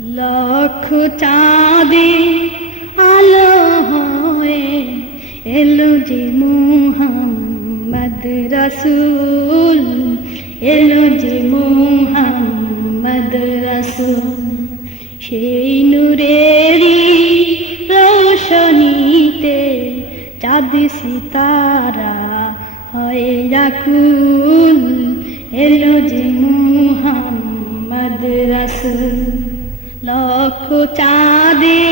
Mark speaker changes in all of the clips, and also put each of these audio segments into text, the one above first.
Speaker 1: লক্ষ চাঁদে আলো হয়ে এলো যে মুহাম্মদ রসুল। এলো যে মুহাম্মদ রসুল। সেই নূরেরই রোশনীতে চাঁদ সিতারা হয়ে রাকুল এলো যে মুহাম্মদ রসুল। লক্ষ চাঁদে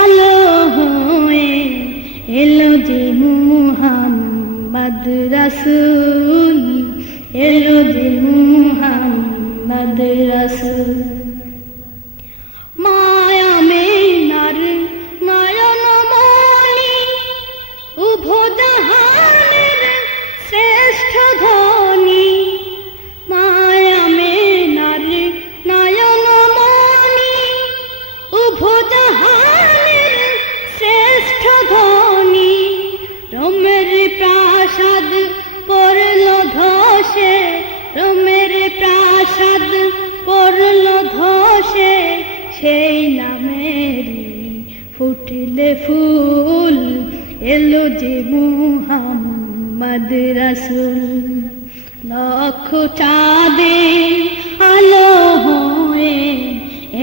Speaker 1: আলো হয়ে এলো যে মুহাম্মদ রসুল। এলো যে মুহাম্মদ রসুল। ফুটলে ফুল, এলো যে মুহাম্মদ রসুল। লক্ষ চাঁদে আলো হয়ে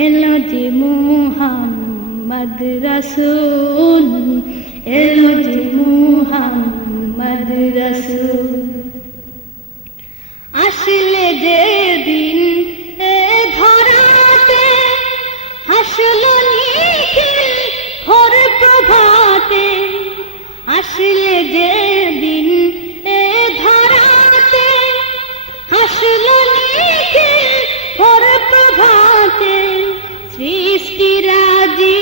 Speaker 1: এলো যে মুহাম্মদ রসুল। এলো যে মুহাম্মদ রসুল। আসলে যে দিন এ ধরাতে, হাসলো নিখিল ভোর প্রভাতে। সৃষ্টি রাজি,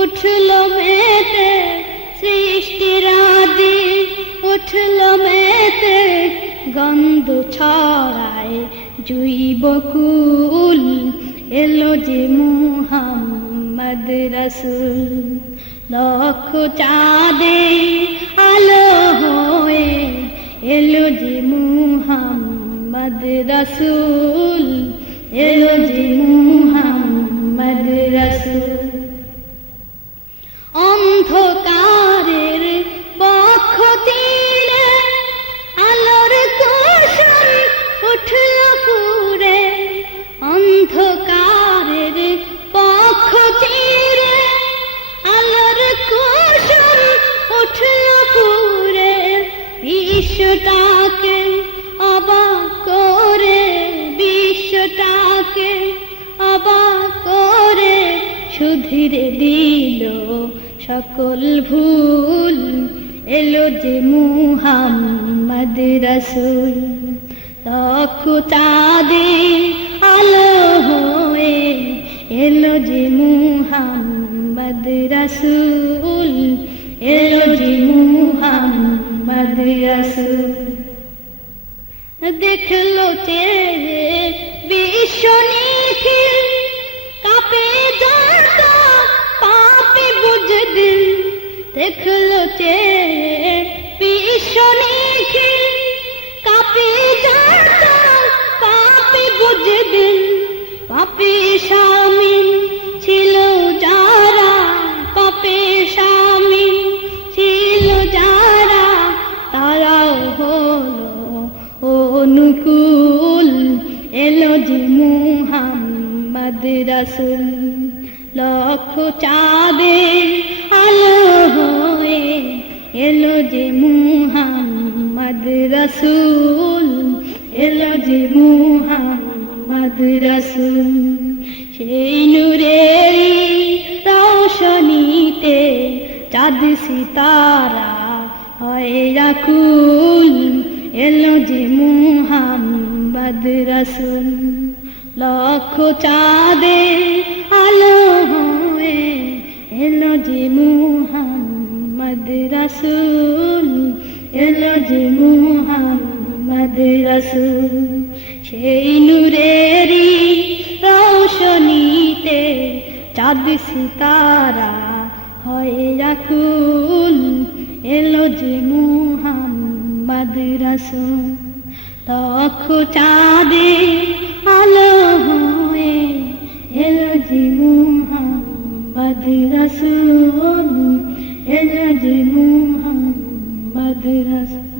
Speaker 1: উঠল মেতে। সৃষ্টি রাজি, উঠল মেতে। গন্ধ ছড়ায় জুই বকুল এলো যে মুহাম্মদ রসুল। লক্ষ চাঁদে আলো হয়ে এলো যে মুহাম্মদ রসুল এলো যে মুহাম্মদ রসুল। অন্ধকারের বিশ্বটাকে অবাক করে বিশ্বটাকে অবাক করে সুধীরে দিল সকল ভুল, এলো যে মুহাম্মদ রসুল। লক্ষ চাঁদে আলো হয়ে এলো যে মুহাম্মদ রসুল, এলো যে মুহাম্মদ রসুল দেখল চেয়ে বিশ্ব নিখিল, কাপে যত পাপে বুঝ দিল দেখল চেয়ে বিশ্ব নিখিল, কাপে যত পাপে বুঝ দিল পাপে শামিল অনুকূল এলো যে মুহাম্মদ রসুল। লক্ষ চাঁদে আলো হয়ে এলো যে মুহাম্মদ রসুল। এলো যে মুহাম্মদ রসুল। সেই নূরেরই রৌশনীতে চাঁদ সিতারা হয় রাকুল এলো যে মুহাম্মদ রসুল। লক্ষ চাঁদে আলো হয়ে এলো যে মুহাম্মদ রসুল। এলো যে মুহাম্মদ রসুল। সেই নূরেরই রৌশনীতে চাঁদ সিতারা হয় রাকুল এলো যে মুহাম্মদ রসুল তখ চাঁদে আলো হয়ে এলো যে মুহাম্মদ রসুল। এলো যে মুহাম্মদ রসুল।